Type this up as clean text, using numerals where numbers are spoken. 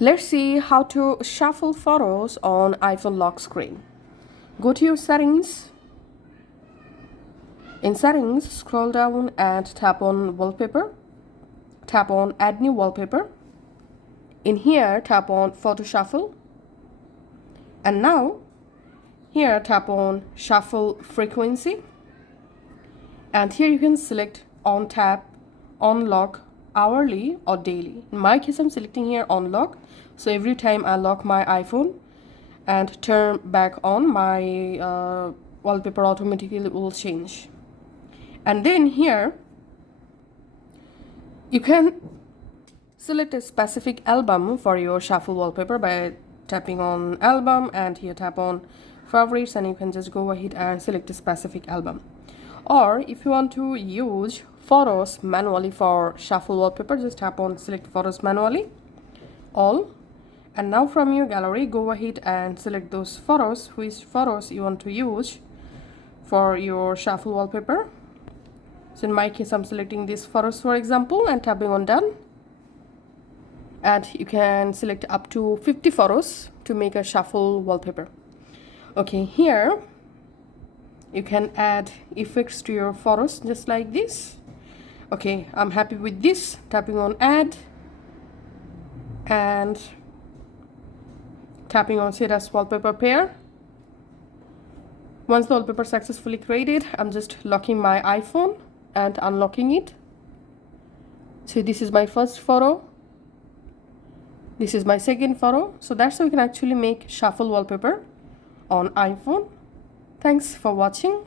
Let's see how to shuffle photos on iPhone lock screen. Go to your settings. In settings, scroll down and tap on wallpaper. Tap on add new wallpaper. In here, tap on photo shuffle. And now, here tap on shuffle frequency. And here you can select on tap, on lock, hourly or daily. In my case, I'm selecting here on lock. So every time I lock my iPhone and turn back on, my wallpaper automatically will change. And then here you can select a specific album for your shuffle wallpaper by tapping on album, and here tap on favorites, and you can just go ahead and select a specific album. Or if you want to use photos manually for shuffle wallpaper, just tap on select photos manually, all. And now from your gallery, go ahead and select those photos, which photos you want to use for your shuffle wallpaper. So in my case, I'm selecting these photos, for example, and tapping on done. And you can select up to 50 photos to make a shuffle wallpaper. Okay, here you can add effects to your photos just like this. Okay, I'm happy with this. Tapping on add and tapping on set as wallpaper pair. Once the wallpaper successfully created, I'm just locking my iPhone and unlocking it. So this is my first photo. This is my second photo. So that's how you can actually make shuffle wallpaper on iPhone. Thanks for watching.